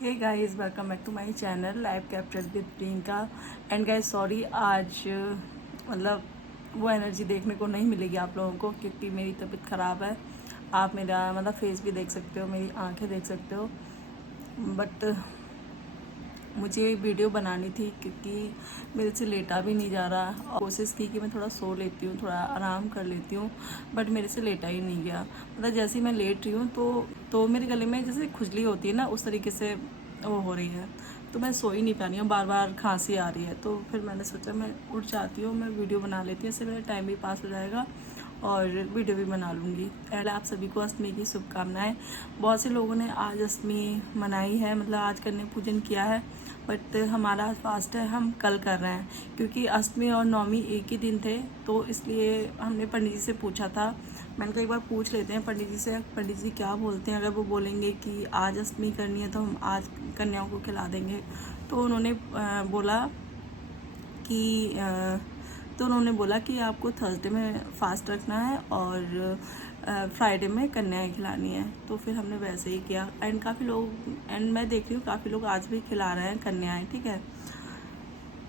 Hey guys, welcome back to my channel live capture with Priyanka. And guys sorry, आज मतलब वो energy देखने को नहीं मिलेगी आप लोगों को, क्योंकि मेरी तबीयत ख़राब है। आप मेरा मतलब फेस भी देख सकते हो, मेरी आंखें देख सकते हो, बट मुझे वीडियो बनानी थी क्योंकि मेरे से लेटा भी नहीं जा रहा। और कोशिश की कि मैं थोड़ा सो लेती हूँ, थोड़ा आराम कर लेती हूँ, बट मेरे से लेटा ही नहीं गया। मतलब जैसे ही मैं लेट रही हूँ तो मेरे गले में जैसे खुजली होती है ना, उस तरीके से वो हो रही है। तो मैं सो ही नहीं पा रही हूँ, बार बार खांसी आ रही है। तो फिर मैंने सोचा मैं उठ जाती हूँ, मैं वीडियो बना लेती हूँ, इससे मेरा टाइम भी पास हो जाएगा और वीडियो भी बना लूँगी। पहले आप सभी को अष्टमी की शुभकामनाएं। बहुत से लोगों ने आज अष्टमी मनाई है, मतलब आज कन्या पूजन किया है, बट हमारा फास्ट है, हम कल कर रहे हैं। क्योंकि अष्टमी और नवमी एक ही दिन थे, तो इसलिए हमने पंडित जी से पूछा था। मैंने कहा एक बार पूछ लेते हैं पंडित जी से, पंडित जी क्या बोलते हैं। अगर वो बोलेंगे कि आज अष्टमी करनी है तो हम आज कन्याओं को खिला देंगे। तो उन्होंने बोला कि आपको थर्सडे में फास्ट रखना है और फ्राइडे में कन्याएं खिलानी है। तो फिर हमने वैसे ही किया। एंड काफ़ी लोग, एंड मैं देख रही हूँ काफ़ी लोग आज भी खिला रहे हैं कन्याएं, ठीक है।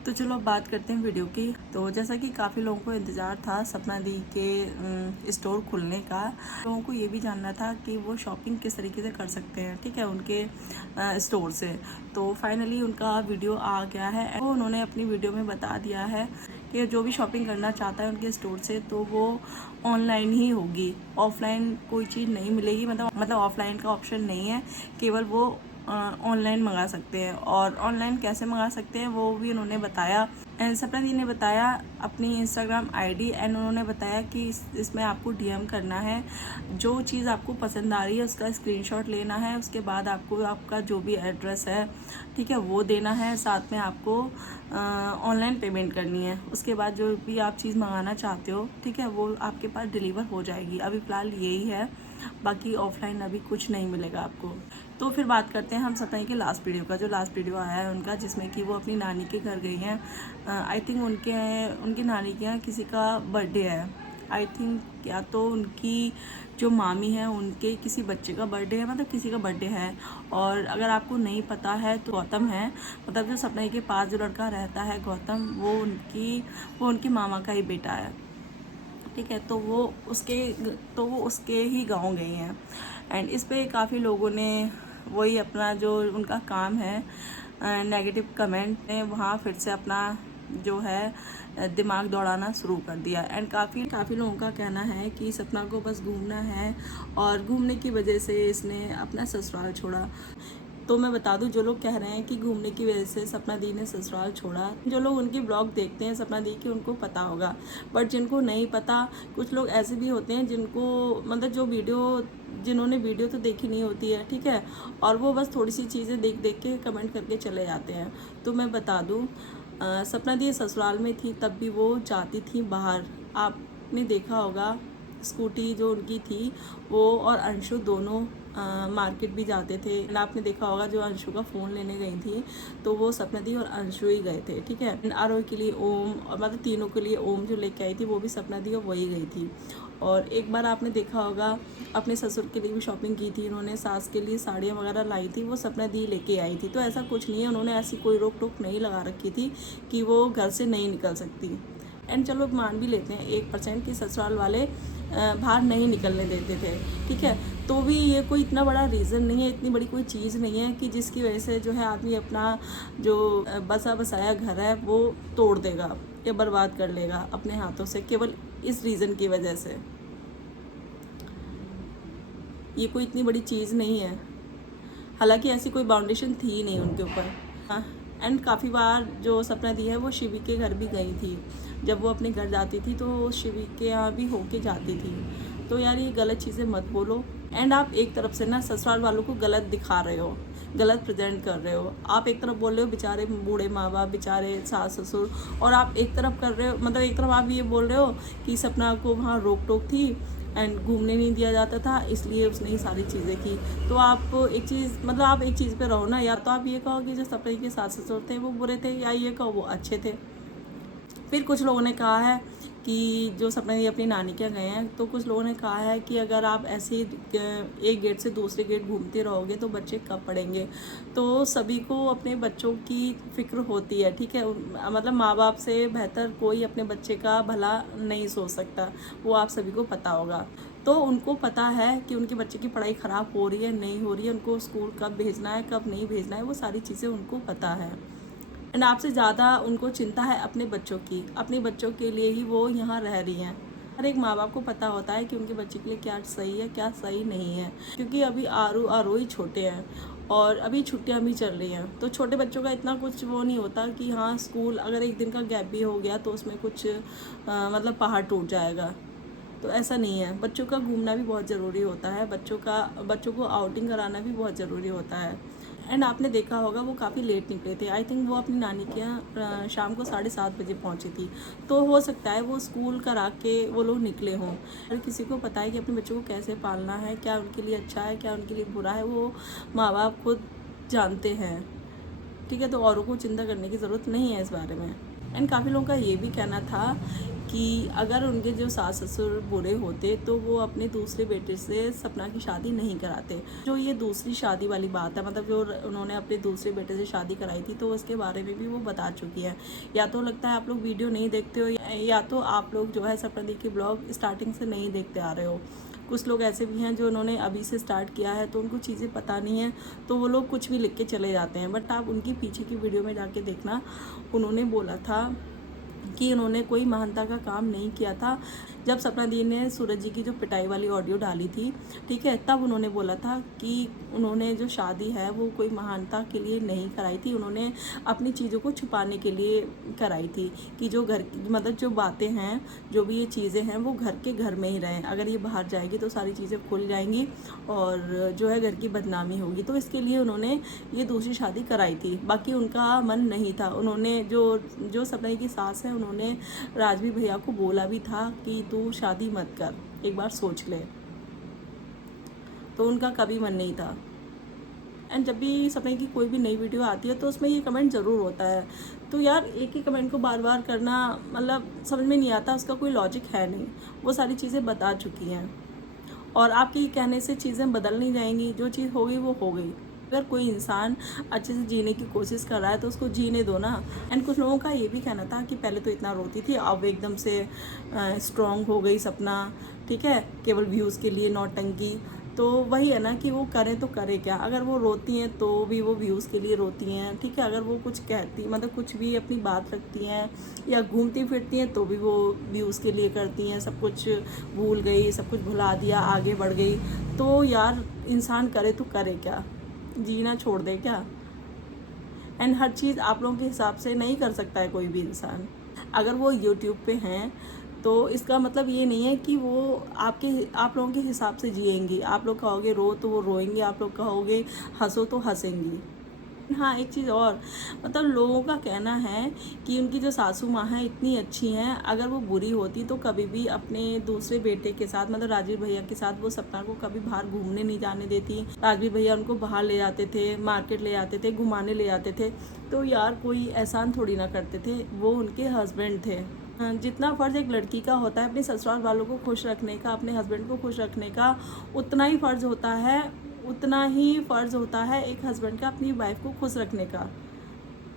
तो चलो अब बात करते हैं वीडियो की। तो जैसा कि काफ़ी लोगों को इंतज़ार था सपना दी के स्टोर खुलने का, लोगों को ये भी जानना था कि वो शॉपिंग किस तरीके से कर सकते हैं, ठीक है, उनके स्टोर से। तो फाइनली उनका वीडियो आ गया है। तो उन्होंने अपनी वीडियो में बता दिया है कि जो भी शॉपिंग करना चाहता है उनके स्टोर से, तो वो ऑनलाइन ही होगी, ऑफलाइन कोई चीज़ नहीं मिलेगी। मतलब ऑफलाइन का ऑप्शन नहीं है, केवल वो ऑनलाइन मंगा सकते हैं। और ऑनलाइन कैसे मंगा सकते हैं वो भी उन्होंने बताया। एंड सपना दी ने बताया अपनी इंस्टाग्राम आईडी, एंड उन्होंने बताया कि इसमें आपको डीएम करना है। जो चीज़ आपको पसंद आ रही है उसका स्क्रीनशॉट लेना है, उसके बाद आपको आपका जो भी एड्रेस है, ठीक है, वो देना है। साथ में आपको ऑनलाइन पेमेंट करनी है। उसके बाद जो भी आप चीज़ मंगाना चाहते हो, ठीक है, वो आपके पास डिलीवर हो जाएगी। अभी फ़िलहाल यही है, बाकी ऑफलाइन अभी कुछ नहीं मिलेगा आपको। तो फिर बात करते हैं हम सपना की लास्ट वीडियो का। जो लास्ट वीडियो आया है उनका, जिसमें कि वो अपनी नानी के घर गई हैं। आई थिंक उनकी नानी के यहाँ किसी का बर्थडे है। आई थिंक या तो उनकी जो मामी है उनके किसी बच्चे का बर्थडे है, मतलब किसी का बर्थडे है। और अगर आपको नहीं पता है तो गौतम है, मतलब जो सपना के पास जो लड़का रहता है गौतम, वो उनकी मामा का ही बेटा है, ठीक है। तो वो उसके ही गांव गई हैं। एंड इस पे काफ़ी लोगों ने वही अपना जो उनका काम है, नेगेटिव कमेंट ने वहाँ फिर से अपना जो है दिमाग दौड़ाना शुरू कर दिया। एंड काफ़ी लोगों का कहना है कि सपना को बस घूमना है और घूमने की वजह से इसने अपना ससुराल छोड़ा। तो मैं बता दूं, जो लोग कह रहे हैं कि घूमने की वजह से सपना दी ने ससुराल छोड़ा, जो लोग उनकी ब्लॉग देखते हैं सपना दी की, उनको पता होगा। बट जिनको नहीं पता, कुछ लोग ऐसे भी होते हैं जिनको मतलब जिन्होंने वीडियो तो देखी नहीं होती है, ठीक है, और वो बस थोड़ी सी चीज़ें देख देख के कमेंट करके चले जाते हैं। तो मैं बता दूँ, सपना दी ससुराल में थी तब भी वो जाती थी बाहर। आपने देखा होगा स्कूटी जो उनकी थी, वो और अंशु दोनों मार्केट भी जाते थे। आपने देखा होगा जो अंशु का फ़ोन लेने गई थी, तो वो सपना दी और अंशु ही गए थे, ठीक है। आरोही के लिए ओम, और मतलब तीनों के लिए ओम जो लेके आई थी वो भी सपना दी और वही गई थी। और एक बार आपने देखा होगा अपने ससुर के लिए भी शॉपिंग की थी उन्होंने, सास के लिए साड़ियाँ वगैरह लाई थी, वो सपना दी लेके आई थी। तो ऐसा कुछ नहीं है, उन्होंने ऐसी कोई रोक टोक नहीं लगा रखी थी कि वो घर से नहीं निकल सकती। एंड चलो मान भी लेते हैं 1% की ससुराल वाले बाहर नहीं निकलने देते थे, ठीक है। तो भी ये कोई इतना बड़ा रीज़न नहीं है, इतनी बड़ी कोई चीज़ नहीं है कि जिसकी वजह से जो है आदमी अपना जो बसा बसाया घर है वो तोड़ देगा या बर्बाद कर लेगा अपने हाथों से, केवल इस रीज़न की वजह से। ये कोई इतनी बड़ी चीज़ नहीं है। हालांकि ऐसी कोई बाउंडेशन थी ही नहीं उनके ऊपर। हाँ। एंड काफ़ी बार जो सपना दी है वो शिवी के घर भी गई थी। जब वो अपने घर जाती थी तो शिवी के यहाँ भी होके जाती थी। तो यार ये गलत चीज़ें मत बोलो। एंड आप एक तरफ से ना ससुराल वालों को गलत दिखा रहे हो, गलत प्रेजेंट कर रहे हो। आप एक तरफ बोल रहे हो बेचारे बूढ़े माँ बाप, बेचारे सास ससुर, और आप एक तरफ कर रहे हो, मतलब एक तरफ आप ये बोल रहे हो कि सपना को वहाँ रोक टोक थी एंड घूमने नहीं दिया जाता था इसलिए उसने ये सारी चीज़ें की। तो आप एक चीज़ पे रहो ना, या तो आप ये कहो कि जो सपने के सास ससुर थे वो बुरे थे, या ये कहो वो अच्छे थे। फिर कुछ लोगों ने कहा है कि जो सपना दी अपनी नानी के यहाँ गए हैं, तो कुछ लोगों ने कहा है कि अगर आप ऐसे एक गेट से दूसरे गेट घूमते रहोगे तो बच्चे कब पढ़ेंगे। तो सभी को अपने बच्चों की फ़िक्र होती है, ठीक है। मतलब माँ बाप से बेहतर कोई अपने बच्चे का भला नहीं सोच सकता, वो आप सभी को पता होगा। तो उनको पता है कि उनके बच्चे की पढ़ाई ख़राब हो रही है, नहीं हो रही है, उनको स्कूल कब भेजना है, कब नहीं भेजना है, वो सारी चीज़ें उनको पता है। एंड आपसे ज़्यादा उनको चिंता है अपने बच्चों की, अपने बच्चों के लिए ही वो यहाँ रह रही हैं। हर एक माँ बाप को पता होता है कि उनके बच्चे के लिए क्या सही है, क्या सही नहीं है, क्योंकि अभी आरोही छोटे हैं और अभी छुट्टियाँ भी चल रही हैं। तो छोटे बच्चों का इतना कुछ वो नहीं होता कि हाँ स्कूल अगर एक दिन का गैप भी हो गया तो उसमें कुछ मतलब पहाड़ टूट जाएगा। तो ऐसा नहीं है, बच्चों का घूमना भी बहुत ज़रूरी होता है, बच्चों को आउटिंग कराना भी बहुत ज़रूरी होता है। एंड आपने देखा होगा वो काफ़ी लेट निकले थे। आई थिंक वो अपनी नानी के यहाँ शाम को 7:30 बजे पहुँची थी। तो हो सकता है वो स्कूल करा के वो लोग निकले हों। अगर किसी को पता है कि अपने बच्चों को कैसे पालना है, क्या उनके लिए अच्छा है, क्या उनके लिए बुरा है, वो माँ बाप खुद जानते हैं, ठीक है। तो औरों को चिंता करने की ज़रूरत नहीं है इस बारे में। एंड काफ़ी लोगों का ये भी कहना था कि अगर उनके जो सास ससुर बुरे होते तो वो अपने दूसरे बेटे से सपना की शादी नहीं कराते। जो ये दूसरी शादी वाली बात है, मतलब जो उन्होंने अपने दूसरे बेटे से शादी कराई थी, तो उसके बारे में भी वो बता चुकी है। या तो लगता है आप लोग वीडियो नहीं देखते हो, या तो आप लोग जो है सपना दी के ब्लॉग स्टार्टिंग से नहीं देखते आ रहे हो। कुछ लोग ऐसे भी हैं जो उन्होंने अभी से स्टार्ट किया है, तो उनको चीज़ें पता नहीं है, तो वो लोग कुछ भी लिख के चले जाते हैं। बट आप उनकी पीछे की वीडियो में जाके देखना, उन्होंने बोला था कि उन्होंने कोई महानता का काम नहीं किया था। जब सपना दी ने सूरज जी की जो पिटाई वाली ऑडियो डाली थी, ठीक है, तब उन्होंने बोला था कि उन्होंने जो शादी है वो कोई महानता के लिए नहीं कराई थी, उन्होंने अपनी चीज़ों को छुपाने के लिए कराई थी कि जो घर मतलब जो बातें हैं, जो भी ये चीज़ें हैं, वो घर के घर में ही रहें। अगर ये बाहर जाएगी तो सारी चीज़ें खुल जाएंगी और जो है घर की बदनामी होगी। तो इसके लिए उन्होंने ये दूसरी शादी कराई थी। बाकी उनका मन नहीं था। उन्होंने जो सपना की सास है, उन्होंने राजवीर भैया को बोला भी था कि तू शादी मत कर, एक बार सोच ले। तो उनका कभी मन नहीं था। एंड जब भी सपने की कोई भी नई वीडियो आती है तो उसमें ये कमेंट ज़रूर होता है। तो यार एक ही कमेंट को बार बार करना मतलब समझ में नहीं आता, उसका कोई लॉजिक है नहीं। वो सारी चीज़ें बता चुकी हैं और आपके कहने से चीज़ें बदल नहीं जाएंगी। जो चीज़ हो गई वो हो गई। अगर कोई इंसान अच्छे से जीने की कोशिश कर रहा है तो उसको जीने दो ना। एंड कुछ लोगों का ये भी कहना था कि पहले तो इतना रोती थी, अब एकदम से स्ट्रॉन्ग हो गई सपना, ठीक है, केवल व्यूज़ के लिए नौटंकी। तो वही है ना कि वो करें तो करे क्या। अगर वो रोती हैं तो भी वो व्यूज़ के लिए रोती हैं, ठीक है। अगर वो कुछ कहती मतलब कुछ भी अपनी बात रखती हैं या घूमती फिरती हैं तो भी वो व्यूज़ के लिए करती हैं। सब कुछ भूल गई, सब कुछ भुला दिया, आगे बढ़ गई। तो यार इंसान करे तो करे क्या, जीना छोड़ दे क्या। एंड हर चीज़ आप लोगों के हिसाब से नहीं कर सकता है कोई भी इंसान। अगर वो यूट्यूब पे हैं तो इसका मतलब ये नहीं है कि वो आप लोगों के हिसाब से जिएंगी। आप लोग कहोगे रो तो वो रोएंगे, आप लोग कहोगे हंसो तो हंसेंगी। हाँ एक चीज़ और, मतलब लोगों का कहना है कि उनकी जो सासू माँ हैं इतनी अच्छी हैं, अगर वो बुरी होती तो कभी भी अपने दूसरे बेटे के साथ मतलब राजवीर भैया के साथ वो सपना को कभी बाहर घूमने नहीं जाने देती। राजवीर भैया उनको बाहर ले जाते थे, मार्केट ले जाते थे, घुमाने ले जाते थे। तो यार कोई एहसान थोड़ी ना करते थे, वो उनके हस्बैंड थे। जितना फ़र्ज़ एक लड़की का होता है अपने ससुराल वालों को खुश रखने का, अपने हस्बैंड को खुश रखने का, उतना ही फ़र्ज़ होता है एक हस्बैंड का अपनी वाइफ को खुश रखने का।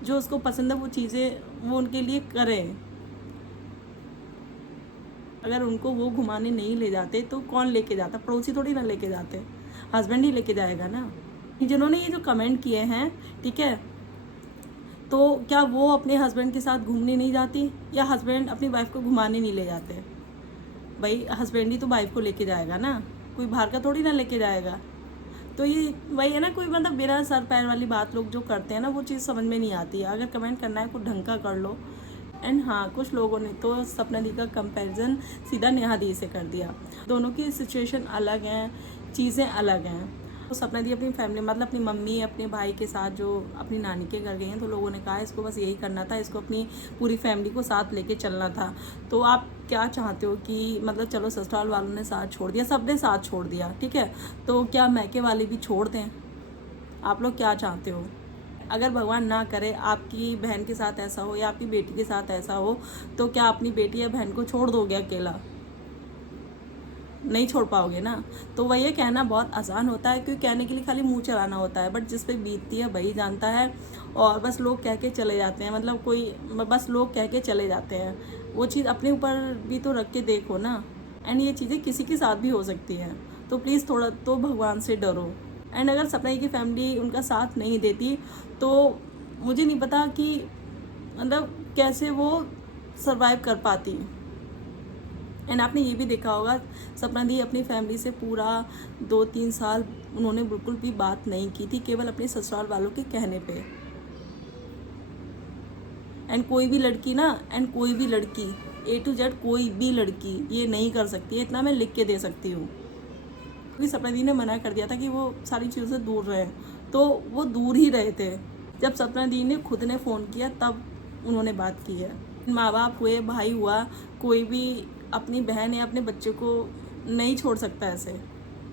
जो उसको पसंद है वो चीज़ें वो उनके लिए करें। अगर उनको वो घुमाने नहीं ले जाते तो कौन लेके जाता, पड़ोसी थोड़ी ना लेके जाते, हस्बैंड ही लेके जाएगा ना। जिन्होंने ये जो कमेंट किए हैं, ठीक है, तो क्या वो अपने हस्बैंड के साथ घूमने नहीं जाती या हस्बैंड अपनी वाइफ को घुमाने नहीं ले जाते? भाई हस्बैंड ही तो वाइफ को लेके जाएगा ना, कोई बाहर का थोड़ी ना लेके जाएगा। तो ये वही है ना, कोई मतलब बिना सर पैर वाली बात लोग जो करते हैं ना, वो चीज़ समझ में नहीं आती है। अगर कमेंट करना है कुछ ढंग का कर लो। एंड हाँ कुछ लोगों ने तो सपना दी का कंपैरिजन सीधा नेहा दी से कर दिया। दोनों की सिचुएशन अलग हैं, चीज़ें अलग हैं। तो सपना दी अपनी फैमिली मतलब अपनी मम्मी अपने भाई के साथ जो अपनी नानी के घर गई हैं, तो लोगों ने कहा इसको बस यही करना था, इसको अपनी पूरी फैमिली को साथ लेके चलना था। तो आप क्या चाहते हो कि मतलब चलो ससुराल वालों ने साथ छोड़ दिया, सब ने साथ छोड़ दिया, ठीक है, तो क्या मैके वाले भी छोड़ दें? आप लोग क्या चाहते हो? अगर भगवान ना करे आपकी बहन के साथ ऐसा हो या आपकी बेटी के साथ ऐसा हो, तो क्या अपनी बेटी या बहन को छोड़ दोगे अकेला? नहीं छोड़ पाओगे ना। तो वही कहना बहुत आसान होता है, क्योंकि कहने के लिए खाली मुंह चलाना होता है, बट जिस पे बीतती है वही जानता है। और बस लोग कह के चले जाते हैं, मतलब कोई बस लोग कह के चले जाते हैं। वो चीज़ अपने ऊपर भी तो रख के देखो ना। एंड ये चीज़ें किसी के साथ भी हो सकती हैं, तो प्लीज़ थोड़ा तो भगवान से डरो। एंड अगर सपना की फैमिली उनका साथ नहीं देती, तो मुझे नहीं पता कि मतलब कैसे वो सरवाइव कर पाती। एंड आपने ये भी देखा होगा, सपना दी अपनी फैमिली से पूरा 2-3 साल उन्होंने बिल्कुल भी बात नहीं की थी, केवल अपने ससुराल वालों के कहने पे। एंड कोई भी लड़की A to Z कोई भी लड़की ये नहीं कर सकती है, इतना मैं लिख के दे सकती हूँ। क्योंकि सपना दी ने मना कर दिया था कि वो सारी चीज़ों से दूर रहे, तो वो दूर ही रहे थे। जब सपना दी ने खुद ने फ़ोन किया तब उन्होंने बात की है। माँ बाप हुए, भाई हुआ, कोई भी अपनी बहन या अपने बच्चे को नहीं छोड़ सकता ऐसे।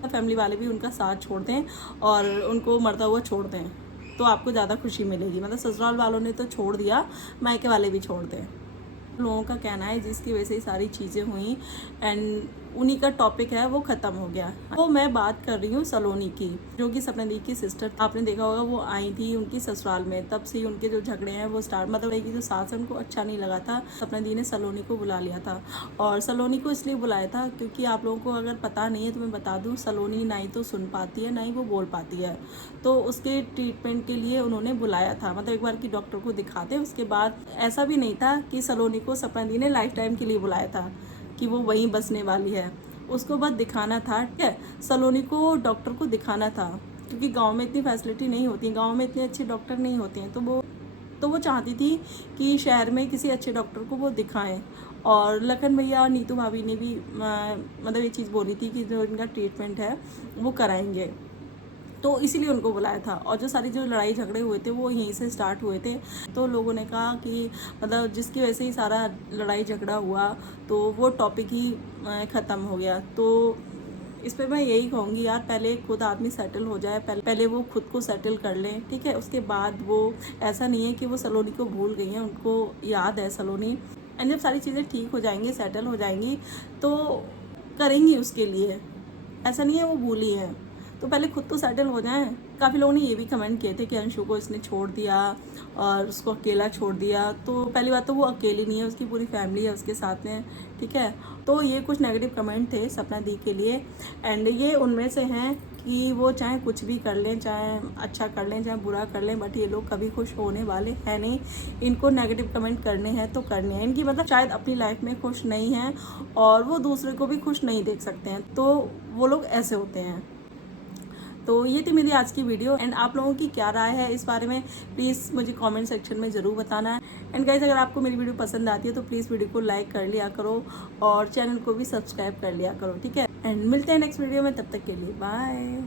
फैमिली वाले भी उनका साथ छोड़ दें और उनको मरता हुआ छोड़ दें, तो आपको ज़्यादा खुशी मिलेगी। मतलब ससुराल वालों ने तो छोड़ दिया, मायके वाले भी छोड़ दें। लोगों का कहना है जिसकी वजह से सारी चीज़ें हुई, एंड उन्हीं का टॉपिक है वो ख़त्म हो गया। वो मैं बात कर रही हूँ सलोनी की, जो कि सपना दी की सिस्टर। आपने देखा होगा वो आई थी उनकी ससुराल में, तब से उनके जो झगड़े हैं वो स्टार्ट, मतलब कि जो सास है उनको अच्छा नहीं लगा था। सपना दी ने सलोनी को बुला लिया था, और सलोनी को इसलिए बुलाया था क्योंकि आप लोगों को अगर पता नहीं है तो मैं बता दूँ, सलोनी ना ही तो सुन पाती है ना ही वो बोल पाती है। तो उसके ट्रीटमेंट के लिए उन्होंने बुलाया था, मतलब एक बार की डॉक्टर को दिखाते। उसके बाद ऐसा भी नहीं था कि सलोनी को सपना दी ने लाइफ टाइम के लिए बुलाया था कि वो वहीं बसने वाली है। उसको बस दिखाना था, ठीक है, सलोनी को डॉक्टर को दिखाना था, क्योंकि गांव में इतनी फैसिलिटी नहीं होती, गांव में इतने अच्छे डॉक्टर नहीं होते हैं। तो वो चाहती थी कि शहर में किसी अच्छे डॉक्टर को वो दिखाएं। और लखन भैया और नीतू भाभी ने भी मतलब ये चीज़ बोली थी कि जो इनका ट्रीटमेंट है वो कराएंगे, तो इसीलिए उनको बुलाया था। और जो सारी जो लड़ाई झगड़े हुए थे वो यहीं से स्टार्ट हुए थे। तो लोगों ने कहा कि मतलब जिसकी वजह से ही सारा लड़ाई झगड़ा हुआ, तो वो टॉपिक ही ख़त्म हो गया। तो इस पर मैं यही कहूँगी यार, पहले खुद आदमी सेटल हो जाए, पहले वो खुद को सेटल कर लें, ठीक है। उसके बाद वो, ऐसा नहीं है कि वो सलोनी को भूल गई हैं, उनको याद है सलोनी। एंड जब सारी चीज़ें ठीक हो जाएंगी, सेटल हो जाएंगी, तो करेंगी उसके लिए। ऐसा नहीं है वो भूली है, तो पहले खुद तो सेटल हो जाएं। काफ़ी लोगों ने ये भी कमेंट किए थे कि अंशु को इसने छोड़ दिया और उसको अकेला छोड़ दिया। तो पहली बात तो वो अकेली नहीं है, उसकी पूरी फैमिली है उसके साथ में, ठीक है। तो ये कुछ नेगेटिव कमेंट थे सपना दी के लिए, एंड ये उनमें से हैं कि वो चाहे कुछ भी कर लें, चाहे अच्छा कर लें चाहे बुरा कर लें, बट ये लोग कभी खुश होने वाले हैं नहीं। इनको नेगेटिव कमेंट करने हैं तो करने हैं, इनकी मतलब शायद अपनी लाइफ में खुश नहीं हैं और वो दूसरे को भी खुश नहीं देख सकते हैं, तो वो लोग ऐसे होते हैं। तो ये थी मेरी आज की वीडियो, एंड आप लोगों की क्या राय है इस बारे में प्लीज़ मुझे कमेंट सेक्शन में ज़रूर बताना है। एंड गाइस, अगर आपको मेरी वीडियो पसंद आती है तो प्लीज़ वीडियो को लाइक कर लिया करो और चैनल को भी सब्सक्राइब कर लिया करो, ठीक है। एंड मिलते हैं नेक्स्ट वीडियो में, तब तक के लिए बाय।